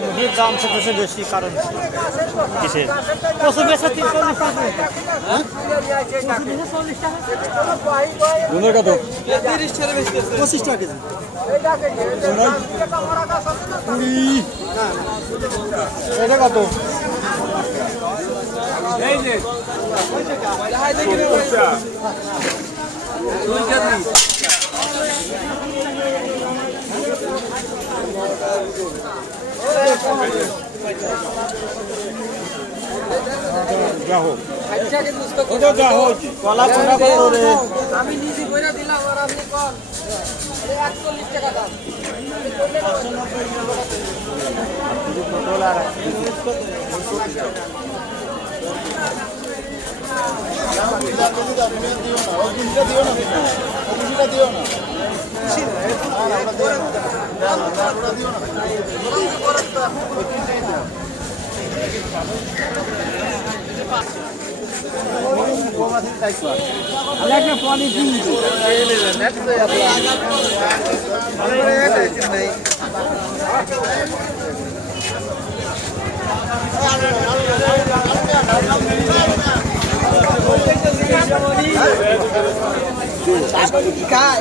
মুরগির দাম সবচেয়ে বেশি, কারণ কিসের কচু বেচা 40 টাকা, কত? 25 টাকা কেজি। এটা কত? আমি নিজে বইরা দিলাম আর আপনি কোন 41 টাকা দাম।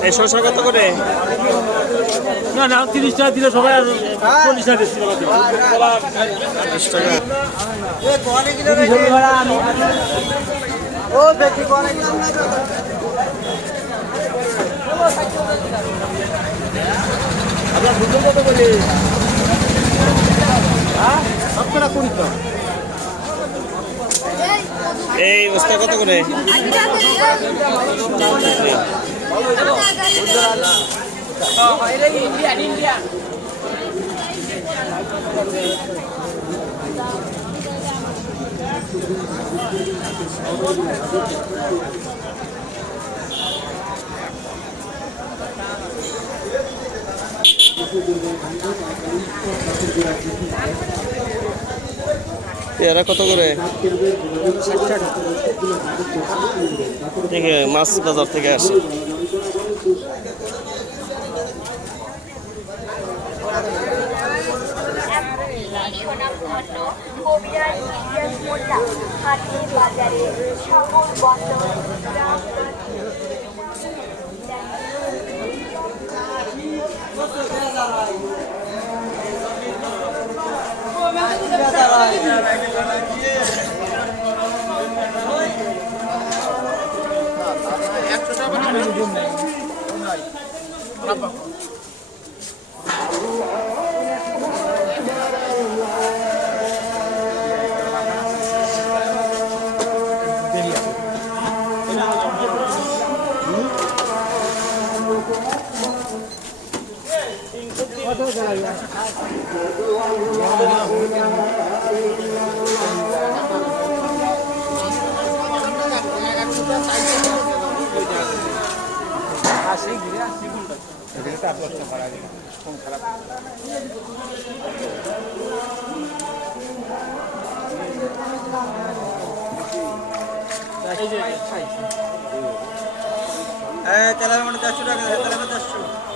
এই শসা কত করে? না না 30 টাকা দিলে সবাই 40 টাকা দিচ্ছিল। 40 টাকা এই বস্তা কত করে? পেয়ারা কত করে? দেখে মাছ বাজার থেকে আসে। তেলার মানে 400 টাকা, তেলার 400।